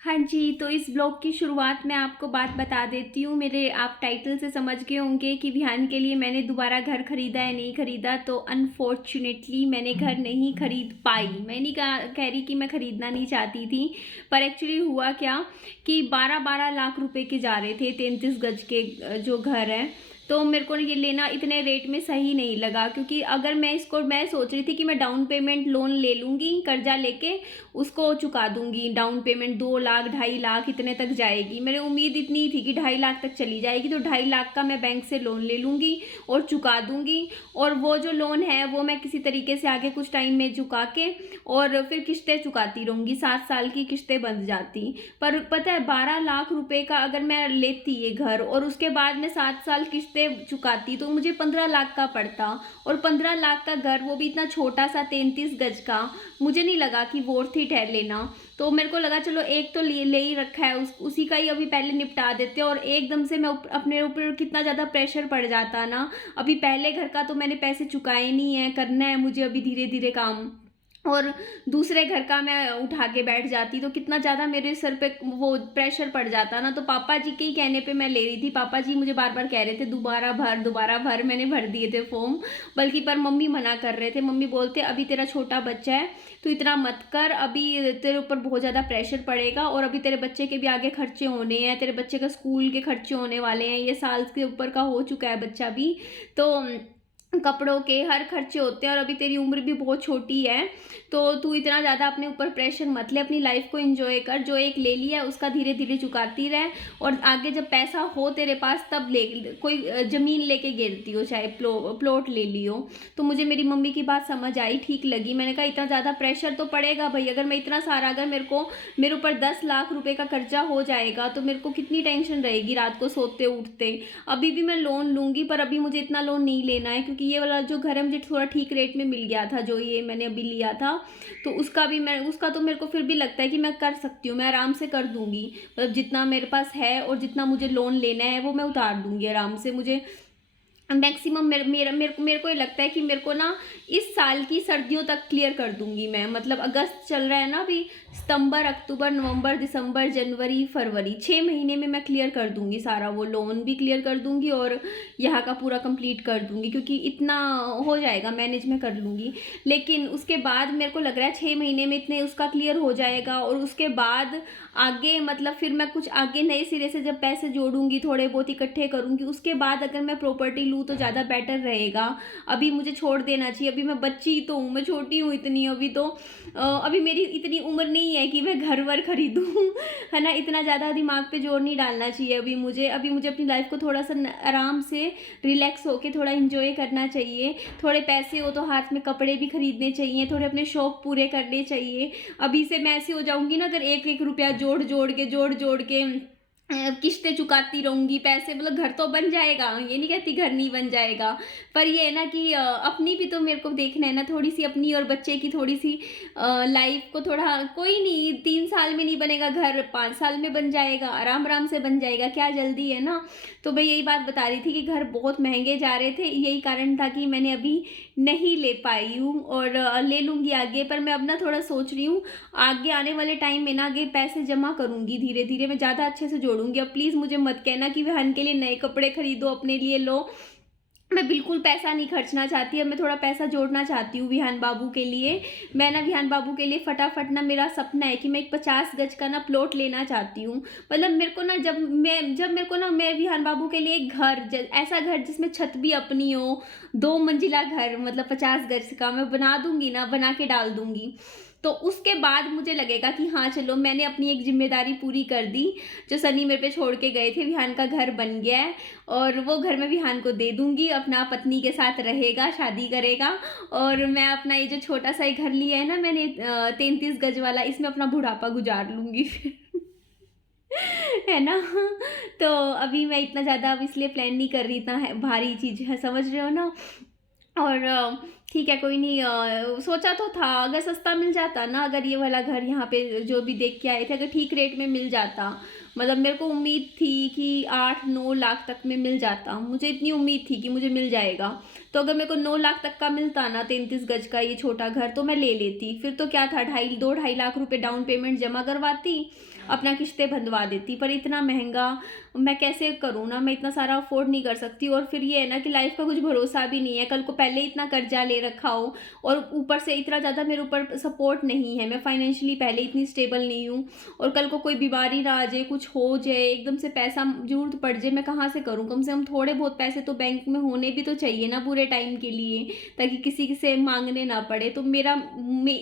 हाँ जी, तो इस ब्लॉग की शुरुआत में आपको बात बता देती हूँ। मेरे आप टाइटल से समझ गए होंगे कि विहान के लिए मैंने दोबारा घर खरीदा या नहीं खरीदा। तो अनफॉर्च्युनेटली मैंने घर नहीं खरीद पाई। मैं नहीं कह रही कि मैं खरीदना नहीं चाहती थी, पर एक्चुअली हुआ क्या कि 12-12 लाख रुपए के जा रहे थे 33 गज के जो घर है। तो मेरे को ये लेना इतने रेट में सही नहीं लगा, क्योंकि अगर मैं सोच रही थी कि मैं डाउन पेमेंट लोन ले लूँगी, कर्जा लेके उसको चुका दूंगी। डाउन पेमेंट 2 लाख 2.5 लाख इतने तक जाएगी। मेरी उम्मीद इतनी थी कि 2.5 लाख तक चली जाएगी, तो 2.5 लाख का मैं बैंक से लोन ले लूँगी और चुका दूंगी। और वो जो लोन है वो मैं किसी तरीके से आगे कुछ टाइम में चुका के और फिर किस्तें चुकाती रहूँगी। 7 साल की किस्तें बन जाती। पर पता है 12 लाख रुपए का अगर मैं लेती ये घर और उसके बाद में 7 साल किस्तें चुकाती तो मुझे 15 लाख का पड़ता। और 15 लाख का घर, वो भी इतना छोटा सा 33 गज का, मुझे नहीं लगा कि वर्थ इट है लेना। तो मेरे को लगा चलो एक तो ले ही रखा है, उसी का ही अभी पहले निपटा देते हैं। और एकदम से मैं अपने ऊपर कितना ज़्यादा प्रेशर पड़ जाता ना। अभी पहले घर का तो मैंने पैसे चुकाए नहीं है, करना है मुझे अभी धीरे धीरे काम। और दूसरे घर का मैं उठा के बैठ जाती तो कितना ज़्यादा मेरे सर पे वो प्रेशर पड़ जाता ना। तो पापा जी के ही कहने पे मैं ले रही थी। पापा जी मुझे बार बार कह रहे थे दोबारा भर दोबारा भर, मैंने भर दिए थे फॉर्म। बल्कि पर मम्मी मना कर रहे थे। मम्मी बोलते अभी तेरा छोटा बच्चा है तो इतना मत कर, अभी तेरे ऊपर बहुत ज़्यादा प्रेशर पड़ेगा और अभी तेरे बच्चे के भी आगे खर्चे होने हैं, तेरे बच्चे का स्कूल के खर्चे होने वाले हैं, ये साल के ऊपर का हो चुका है बच्चा भी। तो कपड़ों के हर खर्चे होते हैं और अभी तेरी उम्र भी बहुत छोटी है। तो तू इतना ज़्यादा अपने ऊपर प्रेशर मत ले, अपनी लाइफ को एंजॉय कर। जो एक ले लिया उसका धीरे धीरे चुकाती रह। और आगे जब पैसा हो तेरे पास तब ले, कोई ज़मीन लेके गिरती हो, चाहे प्लॉट ले लियो। तो मुझे मेरी मम्मी की बात समझ आई, ठीक लगी। मैंने कहा इतना ज़्यादा प्रेशर तो पड़ेगा भाई, अगर मैं इतना सारा, अगर मेरे ऊपर 10 लाख रुपए का कर्जा हो जाएगा तो मेरे को कितनी टेंशन रहेगी रात को सोते उठते। अभी भी मैं लोन लूंगी, पर अभी मुझे इतना लोन नहीं लेना है, क्योंकि ये वाला जो घर है मुझे थोड़ा ठीक रेट में मिल गया था, जो ये मैंने अभी लिया था। तो उसका तो मेरे को फिर भी लगता है कि मैं कर सकती हूँ, मैं आराम से कर दूंगी। मतलब जितना मेरे पास है और जितना मुझे लोन लेना है वो मैं उतार दूंगी आराम से। मुझे मैक्सिमम मेरे को ये लगता है कि मेरे को ना इस साल की सर्दियों तक क्लियर कर दूंगी मैं। मतलब अगस्त चल रहा है ना अभी, सितंबर अक्टूबर नवंबर दिसंबर जनवरी फरवरी, 6 महीने में मैं क्लियर कर दूंगी सारा। वो लोन भी क्लियर कर दूंगी और यहाँ का पूरा कंप्लीट कर दूंगी, क्योंकि इतना हो जाएगा, मैनेज में कर लूँगी। लेकिन उसके बाद मेरे को लग रहा है 6 महीने में इतने उसका क्लियर हो जाएगा। और उसके बाद आगे मतलब फिर मैं कुछ आगे नए सिरे से जब पैसे जोड़ूंगी, थोड़े बहुत इकट्ठे करूंगी, उसके बाद अगर मैं प्रॉपर्टी लूँ तो ज़्यादा बेटर रहेगा। अभी मुझे छोड़ देना चाहिए, अभी मैं बच्ची तो हूँ, मैं छोटी हूँ इतनी अभी तो। अभी मेरी इतनी उम्र नहीं है कि मैं घर वर खरीदूँ है ना। इतना ज़्यादा दिमाग पे जोर नहीं डालना चाहिए अभी मुझे अपनी लाइफ को थोड़ा सा आराम से रिलैक्स होके थोड़ा इंजॉय करना चाहिए। थोड़े पैसे हो तो हाथ में कपड़े भी खरीदने चाहिए, थोड़े अपने शौक पूरे करने चाहिए। अभी से मैं ऐसी हो जाऊंगी ना, अगर एक एक रुपया जोड़ जोड़ के किस्तें चुकाती रहूंगी, पैसे मतलब घर तो बन जाएगा, ये नहीं कहती घर नहीं बन जाएगा। पर ये है ना कि अपनी भी तो मेरे को देखना है ना, थोड़ी सी अपनी और बच्चे की थोड़ी सी लाइफ को थोड़ा। कोई नहीं 3 साल में नहीं बनेगा घर, 5 साल में बन जाएगा, आराम आराम से बन जाएगा, क्या जल्दी है ना। तो मैं यही बात बता रही थी कि घर बहुत महंगे जा रहे थे, यही कारण था कि मैंने अभी नहीं ले पाई हूँ। और ले लूंगी आगे। पर मैं अब ना थोड़ा सोच रही हूँ आगे आने वाले टाइम में ना, आगे पैसे जमा करूंगी धीरे धीरे, मैं ज़्यादा अच्छे से जोड़ूंगी। अब प्लीज़ मुझे मत कहना कि बहन के लिए नए कपड़े खरीदो, अपने लिए लो। मैं बिल्कुल पैसा नहीं खर्चना चाहती। अब मैं थोड़ा पैसा जोड़ना चाहती हूँ विहान बाबू के लिए। मैं ना विहान बाबू के लिए फटाफट ना, मेरा सपना है कि मैं एक 50 गज का ना प्लॉट लेना चाहती हूँ। मतलब मेरे को ना जब मेरे को ना, मैं विहान बाबू के लिए एक घर, ऐसा घर जिसमें छत भी अपनी हो, 2 मंजिला घर, मतलब 50 गज का मैं बना दूंगी ना, बना के डाल दूंगी। तो उसके बाद मुझे लगेगा कि हाँ चलो मैंने अपनी एक जिम्मेदारी पूरी कर दी। जो सनी मेरे पे छोड़ के गए थे, विहान का घर बन गया है। और वो घर मैं विहान को दे दूंगी, अपना पत्नी के साथ रहेगा, शादी करेगा। और मैं अपना ये जो छोटा सा एक घर लिया है ना मैंने, 33 गज वाला, इसमें अपना बुढ़ापा गुजार लूंगी फिर है ना। तो अभी मैं इतना ज़्यादा अब इसलिए प्लान नहीं कर रही, इतना भारी चीज़ है, समझ रहे हो ना। और ठीक है, कोई नहीं। सोचा तो था अगर सस्ता मिल जाता ना, अगर ये वाला घर यहाँ पे जो भी देख के आए थे, अगर ठीक रेट में मिल जाता, मतलब मेरे को उम्मीद थी कि 8-9 लाख तक में मिल जाता, मुझे इतनी उम्मीद थी कि मुझे मिल जाएगा। तो अगर मेरे को 9 लाख तक का मिलता ना 33 गज का ये छोटा घर, तो मैं ले लेती। फिर तो क्या था, 2-2.5 लाख रुपए डाउन पेमेंट जमा करवाती, अपना किस्तें बंधवा देती। पर इतना महंगा मैं कैसे करूँ ना, मैं इतना सारा अफोर्ड नहीं कर सकती। और फिर ये है ना कि लाइफ का कुछ भरोसा भी नहीं है, कल को पहले इतना कर्जा ले रखा हो और ऊपर से इतना ज़्यादा मेरे ऊपर सपोर्ट नहीं है, मैं फाइनेंशियली पहले इतनी स्टेबल नहीं हूँ, और कल को कोई बीमारी ना आ जाए, कुछ हो जाए, एकदम से पैसा ज़रूरत पड़ जाए, मैं कहाँ से करूँ। कम से कम थोड़े बहुत पैसे तो बैंक में होने भी तो चाहिए ना बुरे टाइम के लिए, ताकि किसी से मांगने ना पड़े। तो मेरा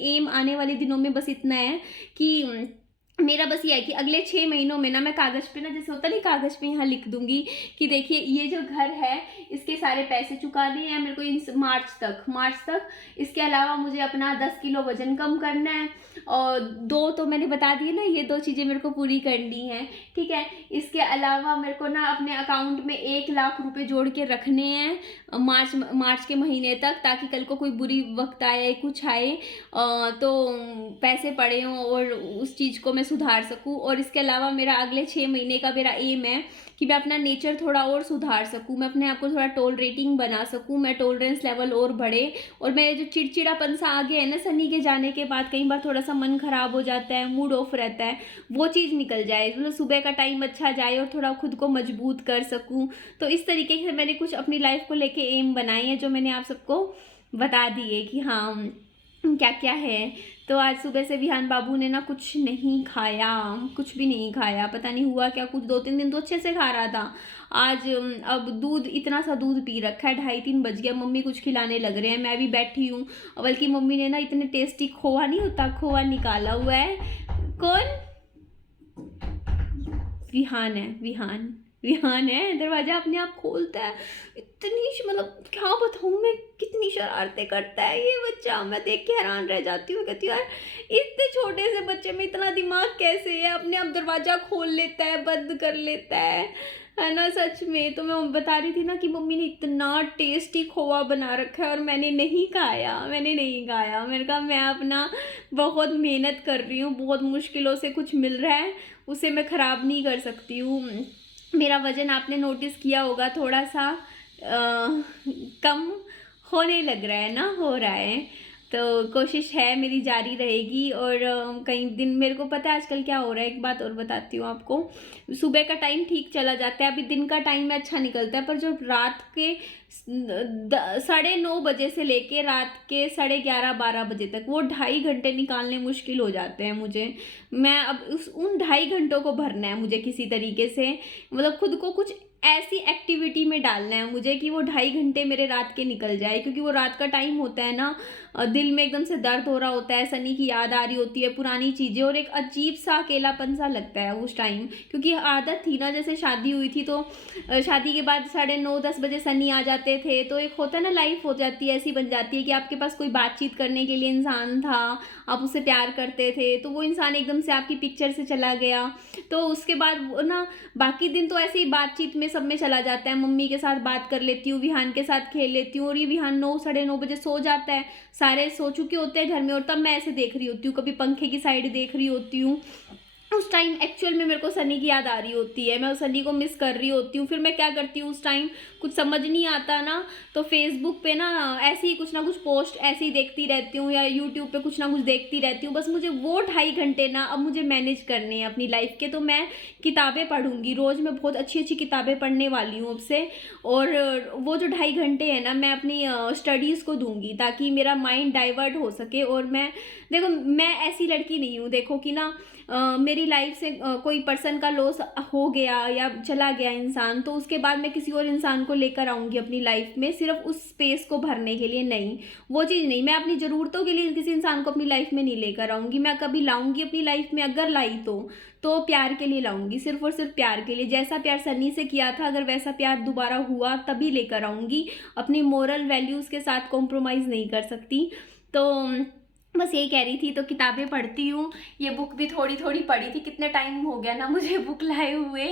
एम आने वाले दिनों में बस इतना है कि मेरा बस ये है कि अगले 6 महीनों में ना मैं कागज़ पे ना, जैसे होता नहीं, कागज़ पे यहाँ लिख दूंगी कि देखिए ये जो घर है इसके सारे पैसे चुकाने हैं मेरे को इस मार्च तक। इसके अलावा मुझे अपना 10 किलो वजन कम करना है, और 2 तो मैंने बता दिए ना, ये 2 चीज़ें मेरे को पूरी करनी है। ठीक है, इसके अलावा मेरे को ना अपने अकाउंट में 1 लाख रुपए जोड़ के रखने हैं मार्च के महीने तक, ताकि कल को कोई बुरी वक्त आए, कुछ आए, तो पैसे पड़े हों और उस चीज़ को मैं सुधार सकूँ। और इसके अलावा मेरा अगले 6 महीने का मेरा एम है कि मैं अपना नेचर थोड़ा और सुधार सकूँ, मैं अपने आप को थोड़ा टॉलरेटिंग बना सकूँ, मैं टॉलरेंस लेवल और बढ़े, और मेरे जो चिड़चिड़ापन सा आ गया है ना सनी के जाने के बाद, कई बार थोड़ा सा मन खराब हो जाता है, मूड ऑफ रहता है, वो चीज़ निकल जाए, मतलब सुबह का टाइम अच्छा जाए और थोड़ा खुद को मजबूत कर सकूँ। तो इस तरीके से मैंने कुछ अपनी लाइफ को लेके एम बनाए हैं, जो मैंने आप सबको बता दिए कि हाँ क्या क्या है। तो आज सुबह से विहान बाबू ने ना कुछ नहीं खाया, कुछ भी नहीं खाया, पता नहीं हुआ क्या, कुछ 2-3 दिन तो अच्छे से खा रहा था। आज अब दूध, इतना सा दूध पी रखा है, 2:30-3 बज गया, मम्मी कुछ खिलाने लग रहे हैं, मैं भी बैठी हूँ। बल्कि मम्मी ने ना इतने टेस्टी खोआ, नहीं होता खोआ, निकाला हुआ है। कौन? विहान है, विहान है, दरवाजा अपने आप खोलता है। इतनी मतलब क्या बताऊँ मैं, कितनी शरारतें करता है ये बच्चा, मैं देख के हैरान रह जाती हूँ। कहती हूँ यार, इतने छोटे से बच्चे में इतना दिमाग कैसे है, अपने आप दरवाजा खोल लेता है, बंद कर लेता है ना। सच में, तो मैं बता रही थी ना कि मम्मी ने इतना टेस्टी खोआ बना रखा है और मैंने नहीं खाया। मैंने कहा मैं अपना बहुत मेहनत कर रही हूँ, बहुत मुश्किलों से कुछ मिल रहा है, उसे मैं ख़राब नहीं कर सकती हूँ। मेरा वज़न आपने नोटिस किया होगा, थोड़ा सा कम होने लग रहा है ना, हो रहा है। तो कोशिश है मेरी जारी रहेगी। और कई दिन, मेरे को पता है आजकल क्या हो रहा है, एक बात और बताती हूँ आपको। सुबह का टाइम ठीक चला जाता है, अभी दिन का टाइम में अच्छा निकलता है, पर जो रात के 9:30 बजे से लेके रात के 11:30-12 बजे तक, वो 2.5 घंटे निकालने मुश्किल हो जाते हैं मुझे। मैं अब उन 2.5 घंटों को भरना है मुझे किसी तरीके से, मतलब खुद को कुछ ऐसी एक्टिविटी में डालना है मुझे कि वो 2.5 घंटे मेरे रात के निकल जाए। क्योंकि वो रात का टाइम होता है ना, दिल में एकदम से दर्द हो रहा होता है, सनी की याद आ रही होती है, पुरानी चीज़ें, और एक अजीब सा अकेलापन सा लगता है उस टाइम। क्योंकि आदत थी ना, जैसे शादी हुई थी तो शादी के बाद 9:30-10 बजे सनी आ जाते थे, तो एक होता है ना, लाइफ हो जाती है, ऐसी बन जाती है कि आपके पास कोई बातचीत करने के लिए इंसान था, आप उससे प्यार करते थे, तो वो इंसान एकदम से आपकी पिक्चर से चला गया। तो उसके बाद वो ना, बाकी दिन तो ऐसे ही बातचीत में सब में चला जाता है, मम्मी के साथ बात कर लेती हूँ, विहान के साथ खेल लेती हूँ, और ये विहान 9-9:30 बजे सो जाता है, सारे सो चुके होते हैं घर में, और तब मैं ऐसे देख रही होती हूँ, कभी पंखे की साइड देख रही होती हूँ। उस टाइम एक्चुअल में मेरे को सनी की याद आ रही होती है, मैं उस सनी को मिस कर रही होती हूँ। फिर मैं क्या करती हूँ, उस टाइम कुछ समझ नहीं आता ना, तो फेसबुक पे ना ऐसे ही कुछ ना कुछ पोस्ट ऐसे ही देखती रहती हूँ, या यूट्यूब पे कुछ ना कुछ देखती रहती हूँ। बस मुझे वो 2.5 घंटे ना अब मुझे मैनेज करने हैं अपनी लाइफ के। तो मैं किताबें पढ़ूंगी रोज़, मैं बहुत अच्छी अच्छी किताबें पढ़ने वाली हूँ अब से। और वो जो 2.5 घंटे है ना, मैं अपनी स्टडीज़ को दूंगी, ताकि मेरा माइंड डाइवर्ट हो सके। और मैं, देखो मैं ऐसी लड़की नहीं हूँ, देखो कि ना मेरी लाइफ से कोई पर्सन का लॉस हो गया या चला गया इंसान, तो उसके बाद मैं किसी और इंसान को लेकर आऊँगी अपनी लाइफ में सिर्फ उस स्पेस को भरने के लिए, नहीं, वो चीज़ नहीं। मैं अपनी ज़रूरतों के लिए किसी इंसान को अपनी लाइफ में नहीं लेकर आऊँगी। मैं कभी लाऊंगी अपनी लाइफ में, अगर लाई तो प्यार के लिए लाऊंगी, सिर्फ और सिर्फ प्यार के लिए। जैसा प्यार सनी से किया था, अगर वैसा प्यार दोबारा हुआ तभी लेकर आऊँगी। अपनी मोरल वैल्यूज़ के साथ कॉम्प्रोमाइज़ नहीं कर सकती। तो बस यही कह रही थी। तो किताबें पढ़ती हूँ, ये बुक भी थोड़ी थोड़ी पढ़ी थी, कितने टाइम हो गया ना मुझे बुक लाए हुए।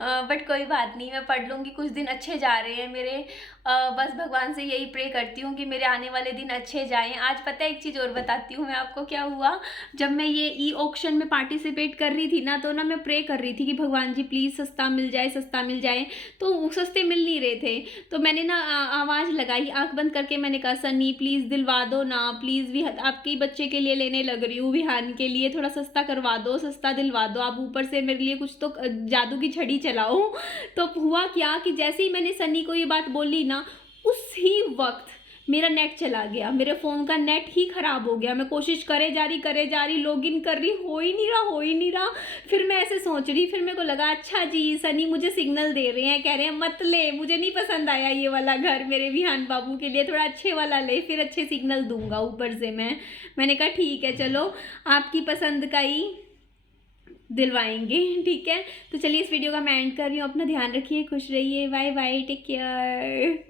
बट कोई बात नहीं, मैं पढ़ लूँगी, कुछ दिन अच्छे जा रहे हैं मेरे। बस भगवान से यही प्रे करती हूँ कि मेरे आने वाले दिन अच्छे जाएँ। आज पता है एक चीज़ और बताती हूँ मैं आपको क्या हुआ। जब मैं ये ई ऑक्शन में पार्टिसिपेट कर रही थी ना, तो ना मैं प्रे कर रही थी कि भगवान जी प्लीज़ सस्ता मिल जाए, सस्ता मिल जाए। तो वो सस्ते मिल नहीं रहे थे। तो मैंने ना आवाज़ लगाई, आँख बंद करके मैंने कहा सन्नी प्लीज़ दिलवा दो ना, प्लीज़ भी आपके बच्चे के लिए लेने लग रही हूँ, विहान के लिए थोड़ा सस्ता करवा दो, सस्ता दिलवा दो आप, ऊपर से मेरे लिए कुछ तो जादू की छड़ी चलाओ। तो हुआ क्या कि जैसे ही मैंने सन्नी को ये बात बोली ना, उसी वक्त मेरा नेट चला गया, मेरे फ़ोन का नेट ही ख़राब हो गया। मैं कोशिश करे जा रही, लॉगिन कर रही, हो ही नहीं रहा। फिर मैं ऐसे सोच रही, फिर मेरे को लगा अच्छा जी सनी मुझे सिग्नल दे रहे हैं, कह रहे हैं मत ले, मुझे नहीं पसंद आया ये वाला घर मेरे विहान बाबू के लिए, थोड़ा अच्छे वाला ले, फिर अच्छे सिग्नल दूंगा ऊपर से मैंने कहा ठीक है चलो आपकी पसंद का ही दिलवाएंगे, ठीक है। तो चलिए इस वीडियो का मैं एंड कर रही हूँ। अपना ध्यान रखिए, खुश रहिए, बाय बाय, टेक केयर।